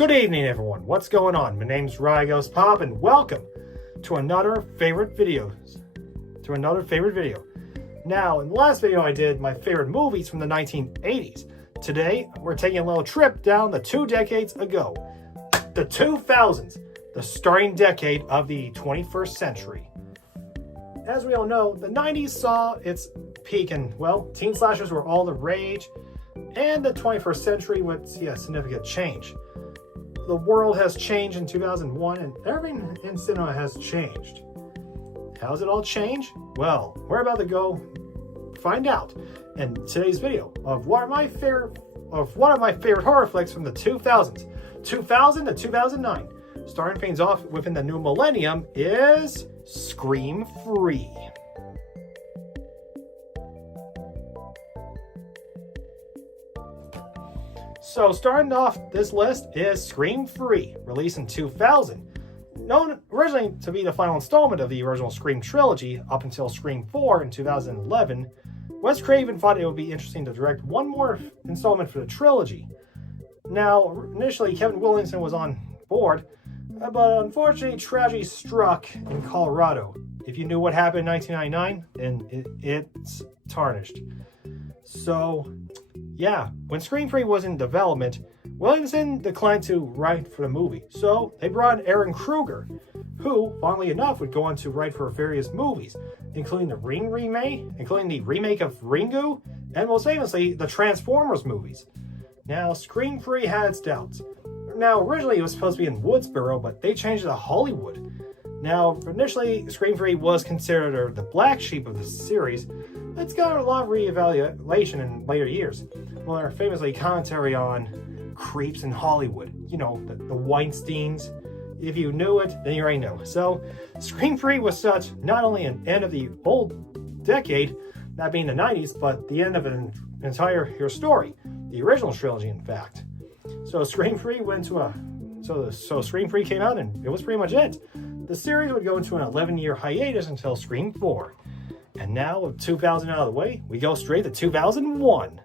Good evening, everyone. What's going on? My name's Poppin. Welcome to another favorite video. Now, in the last video I did my favorite movies from the 1980s. Today, we're taking a little trip down the 2 decades ago. The 2000s, the starting decade of the 21st century. As we all know, the 90s saw its peak and, well, teen slashers were all the rage, and the 21st century would see a significant change. The world has changed in 2001, and everything in cinema has changed. How's it all changed? Well, we're about to go find out in today's video of one of my favorite horror flicks from the 2000s, 2000 to 2009. Starting things off within the new millennium is Scream 3. So starting off this list is Scream 3, released in 2000. Known originally to be the final installment of the original Scream trilogy up until Scream 4 in 2011, Wes Craven thought it would be interesting to direct one more installment for the trilogy. Now, initially Kevin Williamson was on board, but unfortunately tragedy struck in Colorado. If you knew what happened in 1999, then it's tarnished. So, yeah, when Scream 3 was in development, Williamson declined to write for the movie, so they brought in Aaron Kruger, who, funnily enough, would go on to write for various movies, including the remake of Ringu, and most famously, the Transformers movies. Now, Scream 3 had its doubts. Now, originally it was supposed to be in Woodsboro, but they changed it to Hollywood. Now, initially, Scream 3 was considered the black sheep of the series. It's got a lot of reevaluation in later years. More famously, commentary on creeps in Hollywood. You know, the Weinsteins. If you knew it, then you already know. So, Scream 3 was such not only an end of the old decade, that being the 90s, but the end of an entire story. The original trilogy, in fact. So, Scream 3 went to So Scream 3 came out, and it was pretty much it. The series would go into an 11-year hiatus until Scream 4. And now, with 2000 out of the way, we go straight to 2001.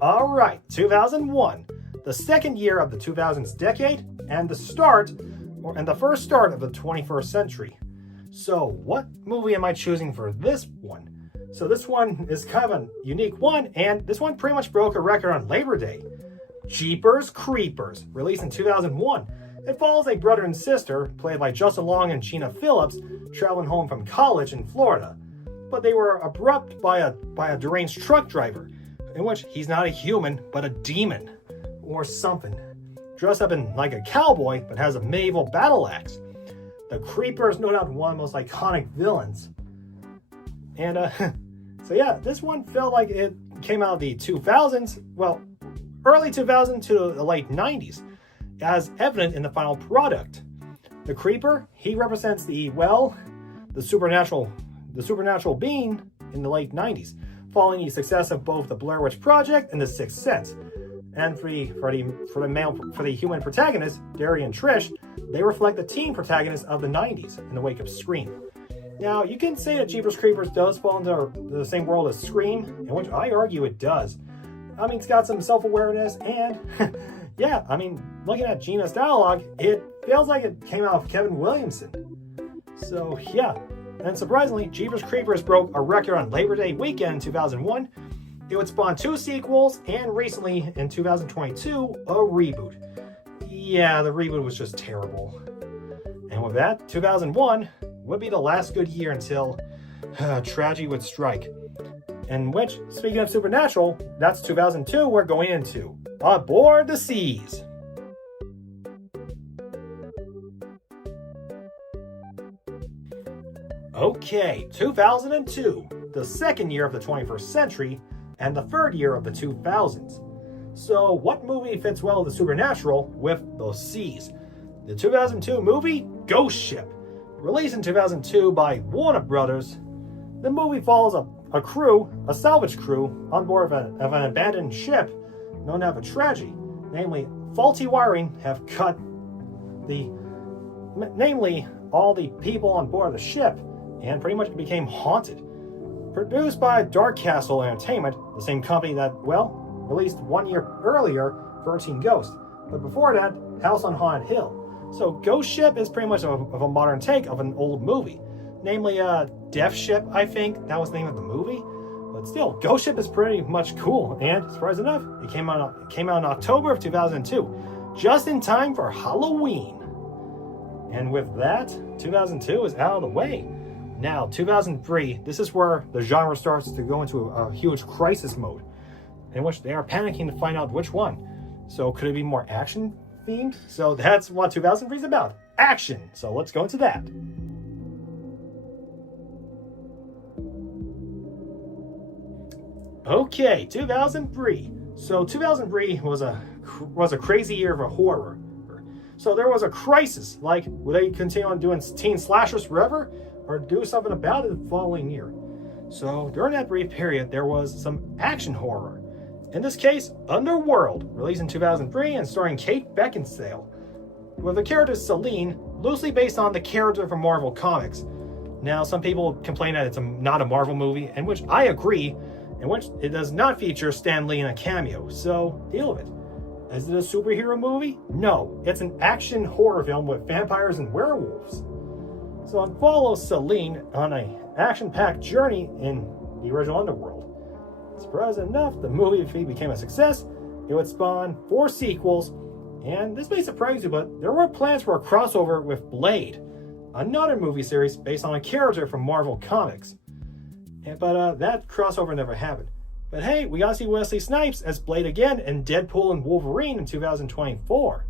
Alright, 2001. The second year of the 2000s decade, and the first start of the 21st century. So, what movie am I choosing for this one? So this one is kind of a unique one, and this one pretty much broke a record on Labor Day. Jeepers Creepers, released in 2001. It follows a brother and sister, played by Justin Long and Gina Phillips, traveling home from college in Florida. But they were abrupt by a deranged truck driver, in which he's not a human, but a demon, or something. Dressed up in like a cowboy, but has a medieval battle axe. The Creeper is no doubt one of the most iconic villains. And, so yeah, this one felt like it came out of the 2000s, well, early 2000s to the late 90s, as evident in the final product. The Creeper, he represents the supernatural being in the late 90s, following the success of both the Blair Witch Project and The Sixth Sense. And for the human protagonists, Derry and Trish, they reflect the teen protagonists of the 90s in the wake of Scream. Now, you can say that Jeepers Creepers does fall into the same world as Scream, in which I argue it does. I mean, it's got some self-awareness, and yeah, I mean, looking at Gina's dialogue, it feels like it came out of Kevin Williamson. So, yeah. And surprisingly, Jeepers Creepers broke a record on Labor Day weekend in 2001. It would spawn 2 sequels, and recently, in 2022, a reboot. Yeah, the reboot was just terrible. And with that, 2001 would be the last good year until tragedy would strike. In which, speaking of supernatural, that's 2002 we're going into. Aboard the Seas! Okay, 2002, the second year of the 21st century, and the third year of the 2000s. So, what movie fits well with the supernatural with the seas? The 2002 movie, Ghost Ship. Released in 2002 by Warner Brothers, the movie follows a salvage crew, on board of an abandoned ship known to have a tragedy. Namely, faulty wiring have cut all the people on board the ship, and pretty much became haunted. Produced by Dark Castle Entertainment, the same company that, well, released 1 year earlier 13 Ghosts, but before that, House on Haunted Hill. So Ghost Ship is pretty much of a modern take of an old movie, namely Death Ship, I think that was the name of the movie. But still, Ghost Ship is pretty much cool, and surprise enough, it came out in October of 2002, just in time for Halloween. And with that, 2002 is out of the way. Now, 2003, this is where the genre starts to go into a huge crisis mode, in which they are panicking to find out which one. So could it be more action themed? So that's what 2003 is about, action. So let's go into that. Okay, 2003. So 2003 was a crazy year of horror. So there was a crisis, like, would they continue on doing teen slashers forever, or do something about it the following year? So during that brief period, there was some action horror. In this case, Underworld, released in 2003 and starring Kate Beckinsale, with the character Selene, loosely based on the character from Marvel Comics. Now, some people complain that it's not a Marvel movie, in which I agree, in which it does not feature Stan Lee in a cameo, so deal with it. Is it a superhero movie? No, it's an action horror film with vampires and werewolves. So it follows Selene on an action-packed journey in the original Underworld. Surprise enough, the movie, if it became a success, it would spawn 4 sequels, and this may surprise you, but there were plans for a crossover with Blade, another movie series based on a character from Marvel Comics. But that crossover never happened. But hey, we gotta see Wesley Snipes as Blade again in Deadpool and Wolverine in 2024.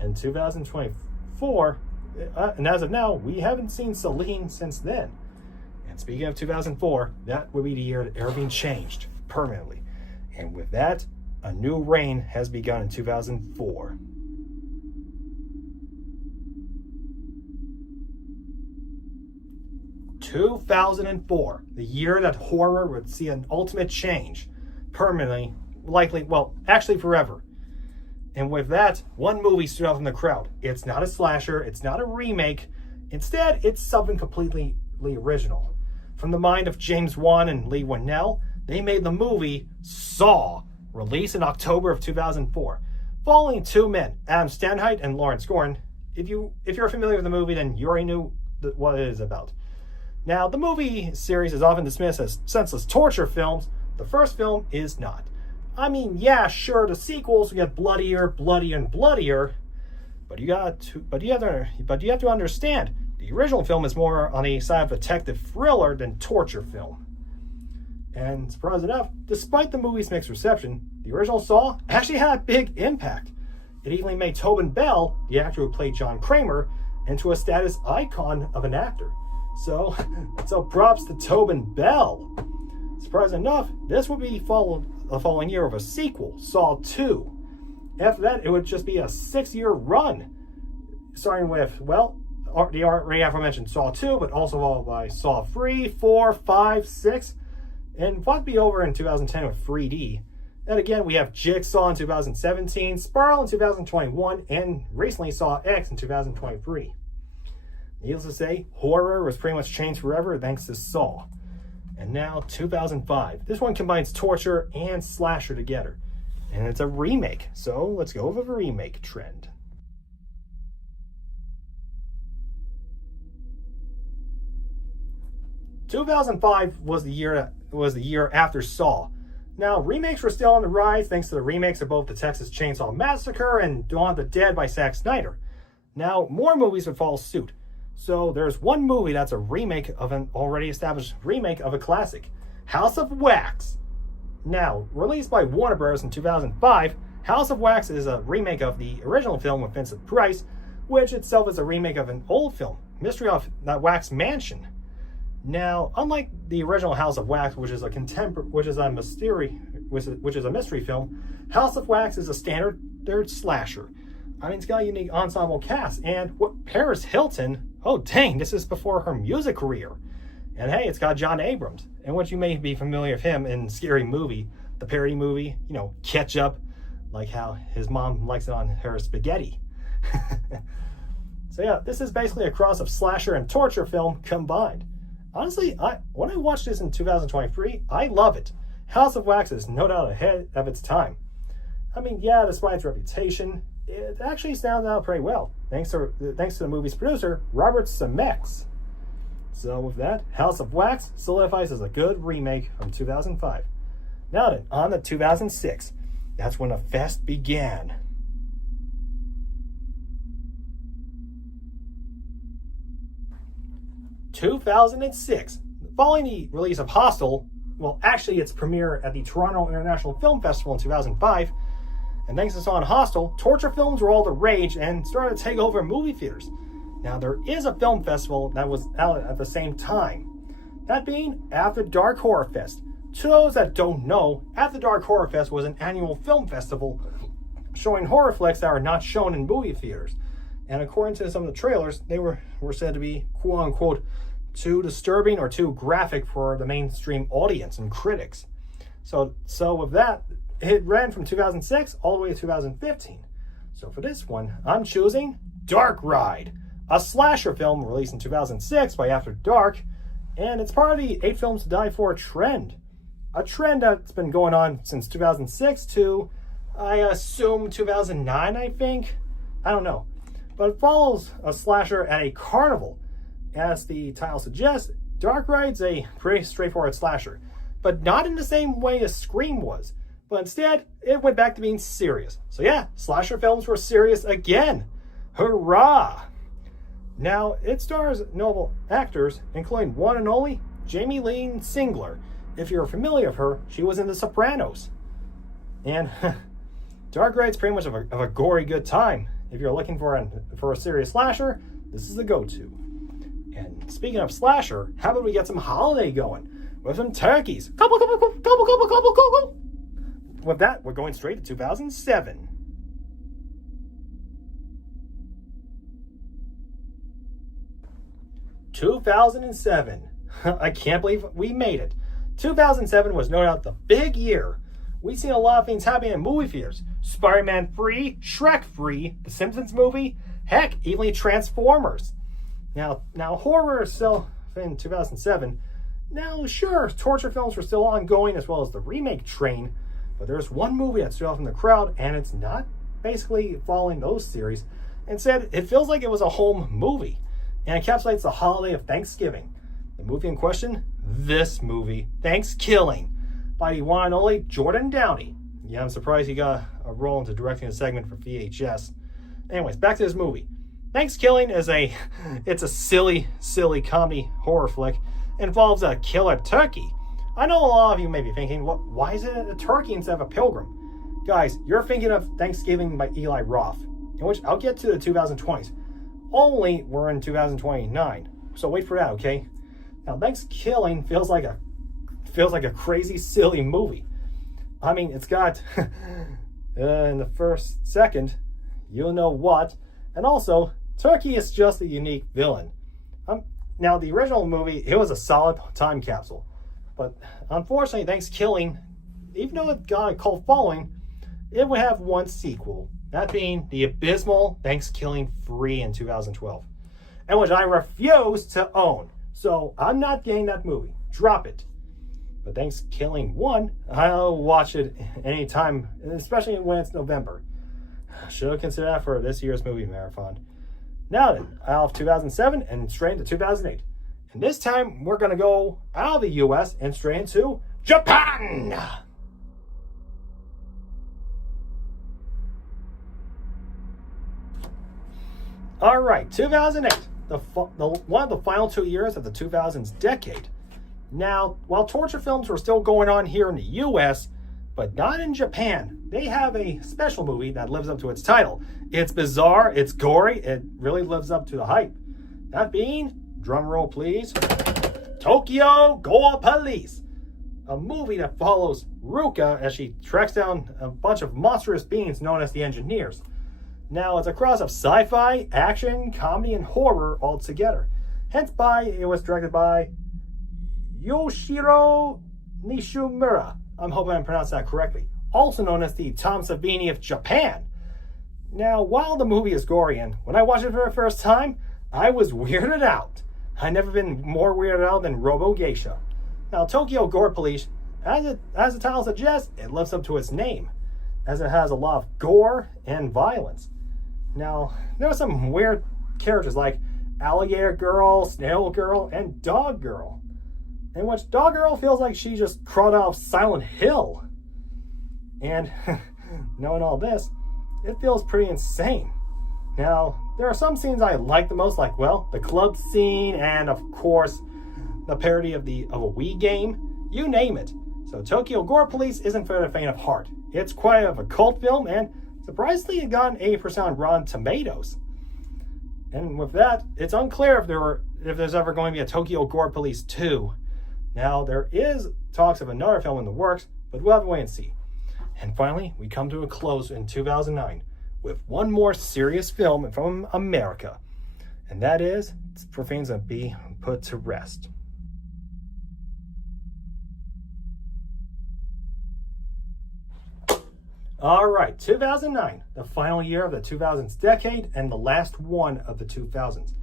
And 2024, and as of now, we haven't seen Selene since then. And speaking of 2004, that would be the year that everything changed permanently. And with that, a new reign has begun in 2004. (2004), the year that horror would see an ultimate change, permanently, likely, well, actually forever. And with that, one movie stood out from the crowd. It's not a slasher, it's not a remake, instead it's something completely original. From the mind of James Wan and Lee Winnell, they made the movie Saw, released in October of 2004, following 2 men, Adam Stanheidt and Lawrence Gorn. If you're familiar with the movie, then you already knew what it is about. Now, the movie series is often dismissed as senseless torture films. The first film is not. I mean, yeah, sure, the sequels get bloodier, and bloodier, but you have to understand, the original film is more on the side of detective thriller than torture film. And surprise enough, despite the movie's mixed reception, the original Saw actually had a big impact. It even made Tobin Bell, the actor who played John Kramer, into a status icon of an actor. So props to Tobin Bell. Surprise enough, this would be followed the following year of a sequel, Saw 2. After that, it would just be a 6-year run, starting with, well, the already aforementioned Saw 2, but also followed by Saw 3, 4, 5, 6, and what be over in 2010 with 3D. And again, we have Jigsaw in 2017, Spiral in 2021, and recently Saw X in 2023. Needless to say, horror was pretty much changed forever thanks to Saw. And now 2005. This one combines torture and slasher together. And it's a remake. So let's go with a remake trend. (2005) was the year after Saw. Now, remakes were still on the rise thanks to the remakes of both the Texas Chainsaw Massacre and Dawn of the Dead by Zack Snyder. Now, more movies would follow suit. So there's one movie that's a remake of an already established remake of a classic, House of Wax. Now, released by Warner Bros. In 2005, House of Wax is a remake of the original film with Vincent Price, which itself is a remake of an old film, Mystery of the Wax Mansion. Now, unlike the original House of Wax, which is a mystery film, House of Wax is a standard slasher. I mean, it's got a unique ensemble cast, and Paris Hilton, oh dang, this is before her music career. And hey, it's got John Abrams, and what you may be familiar with him in Scary Movie, the parody movie, Ketchup, like how his mom likes it on her spaghetti. So yeah, this is basically a cross of slasher and torture film combined. Honestly, when I watched this in 2023, I love it. House of Wax is no doubt ahead of its time. I mean, yeah, despite its reputation, it actually stands out pretty well, thanks to the movie's producer, Robert Zemeckis. So with that, House of Wax solidifies as a good remake from 2005. Now then, on to 2006. That's when the fest began. (2006). Following the release of Hostel, well, actually its premiere at the Toronto International Film Festival in 2005, and thanks to Son Hostel, torture films were all the rage and started to take over movie theaters. Now, there is a film festival that was out at the same time, that being After Dark Horror Fest. To those that don't know, After Dark Horror Fest was an annual film festival showing horror flicks that are not shown in movie theaters. And according to some of the trailers, they were said to be, quote unquote, too disturbing or too graphic for the mainstream audience and critics. So with that, it ran from 2006 all the way to 2015. So for this one, I'm choosing Dark Ride, a slasher film released in 2006 by After Dark, and it's part of the 8 Films to Die For trend. A trend that's been going on since 2006 to, I assume, 2009, I think? I don't know. But it follows a slasher at a carnival. As the title suggests, Dark Ride's a pretty straightforward slasher, but not in the same way as Scream was. But instead, it went back to being serious. So yeah, slasher films were serious again. Hurrah! Now, it stars notable actors, including one and only Jamie Lee Singler. If you're familiar with her, she was in The Sopranos. And Dark Ride's pretty much of a gory good time. If you're looking for a serious slasher, this is the go-to. And speaking of slasher, how about we get some holiday going with some turkeys? Gobble, gobble, gobble, gobble, gobble, gobble, gobble. With that, we're going straight to 2007. (2007). I can't believe we made it. 2007 was no doubt the big year. We've seen a lot of things happening in movie theaters. Spider-Man free, Shrek free, The Simpsons movie, heck, even Transformers. Now horror is still in 2007. Now, sure, torture films were still ongoing as well as the remake train, but there's one movie that stood out from the crowd, and it's not basically following those series. Instead, it feels like it was a home movie, and encapsulates the holiday of Thanksgiving. The movie in question, this movie, Thanksgiving, by the one and only Jordan Downey. Yeah, I'm surprised he got a role into directing a segment for VHS. Anyways, back to this movie. Thanksgiving is a silly comedy horror flick. It involves a killer turkey. I know a lot of you may be thinking, why is it a turkey instead of a pilgrim? Guys, you're thinking of Thanksgiving by Eli Roth, in which I'll get to the 2020s. Only we're in 2029, so wait for that, okay? Now, Thanksgiving feels like a crazy, silly movie. I mean, it's got in the first second, you'll know what, and also turkey is just a unique villain. Now, the original movie, it was a solid time capsule, but unfortunately, Thanksgiving, even though it got a cult following, it would have one sequel, that being the abysmal Thanksgiving 3 in 2012, and which I refuse to own. So I'm not getting that movie. Drop it. But Thanksgiving 1, I'll watch it anytime, especially when it's November. Should have considered that for this year's movie marathon. Now then, out of 2007 and straight into 2008. And this time, we're going to go out of the US and straight into Japan! Alright, 2008. One of the final 2 years of the 2000s decade. Now, while torture films were still going on here in the US, but not in Japan, they have a special movie that lives up to its title. It's bizarre, it's gory, it really lives up to the hype. That being, drumroll please, Tokyo Ghoul Police, a movie that follows Ruka as she tracks down a bunch of monstrous beings known as the Engineers. Now, it's a cross of sci-fi, action, comedy, and horror all together. Hence why it was directed by Yoshiro Nishimura. I'm hoping I pronounced that correctly. Also known as the Tom Savini of Japan. Now, while the movie is gory, and when I watched it for the first time, I was weirded out. I've never been more weirded out than Robo Geisha. Now, Tokyo Gore Police, as the title suggests, it lives up to its name, as it has a lot of gore and violence. Now, there are some weird characters like Alligator Girl, Snail Girl, and Dog Girl, in which Dog Girl feels like she just crawled out of Silent Hill. And knowing all this, it feels pretty insane. Now, there are some scenes I like the most, like, well, the club scene and, of course, the parody of a Wii game. You name it. So Tokyo Gore Police isn't for the faint of heart. It's quite of a cult film, and surprisingly, it got an 80% on Rotten Tomatoes. And with that, it's unclear if there's ever going to be a Tokyo Gore Police 2. Now, there is talks of another film in the works, but we'll have to wait and see. And finally, we come to a close in 2009 with one more serious film from America, and that is Profane's to be put to rest. All right, 2009, the final year of the 2000s decade and the last one of the 2000s.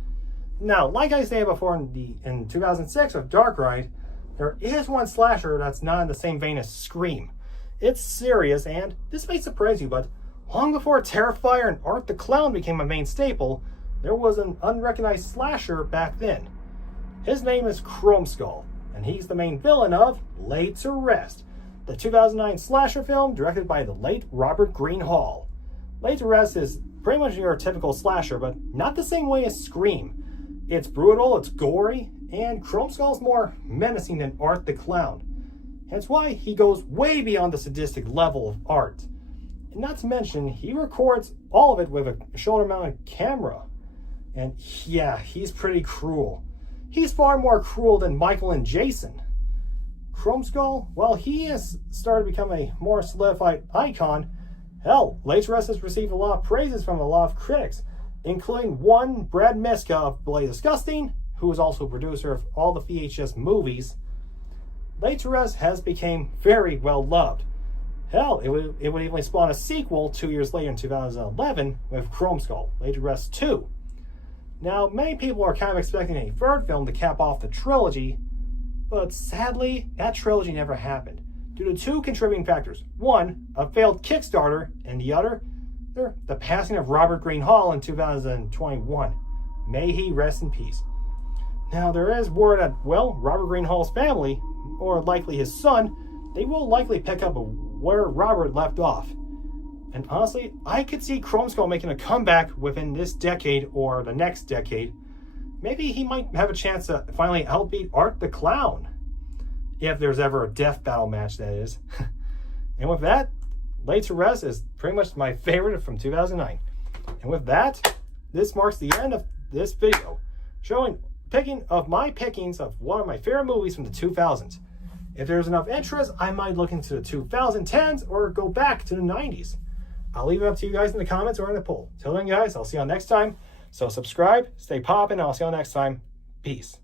Now, like I said before, in 2006 with Dark Ride, there is one slasher that's not in the same vein as Scream. It's serious, and this may surprise you, but long before Terrifier and Art the Clown became a main staple, there was an unrecognized slasher back then. His name is Chrome Skull, and he's the main villain of Laid to Rest, the 2009 slasher film directed by the late Robert Greenhall. Laid to Rest is pretty much your typical slasher, but not the same way as Scream. It's brutal, it's gory, and Chrome Skull's more menacing than Art the Clown. Hence why he goes way beyond the sadistic level of Art. And not to mention, he records all of it with a shoulder-mounted camera. And yeah, he's pretty cruel. He's far more cruel than Michael and Jason. Chrome Skull, well, he has started to become a more solidified icon. Hell, Laid to Rest has received a lot of praises from a lot of critics, including one Brad Miska of Bloody Disgusting, who is also a producer of all the VHS movies. Laid to Rest has become very well loved. Hell, it would even spawn a sequel 2 years later in 2011 with Chrome Skull, Laid to Rest 2. Now, many people are kind of expecting a third film to cap off the trilogy, but sadly, that trilogy never happened due to two contributing factors. One, a failed Kickstarter, and the other, the passing of Robert Greenhall in 2021. May he rest in peace. Now, there is word that, well, Robert Greenhall's family, or likely his son, they will likely pick up where Robert left off. And honestly, I could see Chrome Skull making a comeback within this decade or the next decade. Maybe he might have a chance to finally outbeat Art the Clown. If there's ever a death battle match, that is. And with that, Laid to Rest is pretty much my favorite from 2009. And with that, this marks the end of this video, showing my pickings of one of my favorite movies from the 2000s. If there's enough interest, I might look into the 2010s or go back to the 90s. I'll leave it up to you guys in the comments or in the poll. Till then, guys, I'll see you all next time. So subscribe, stay poppin', and I'll see you all next time. Peace.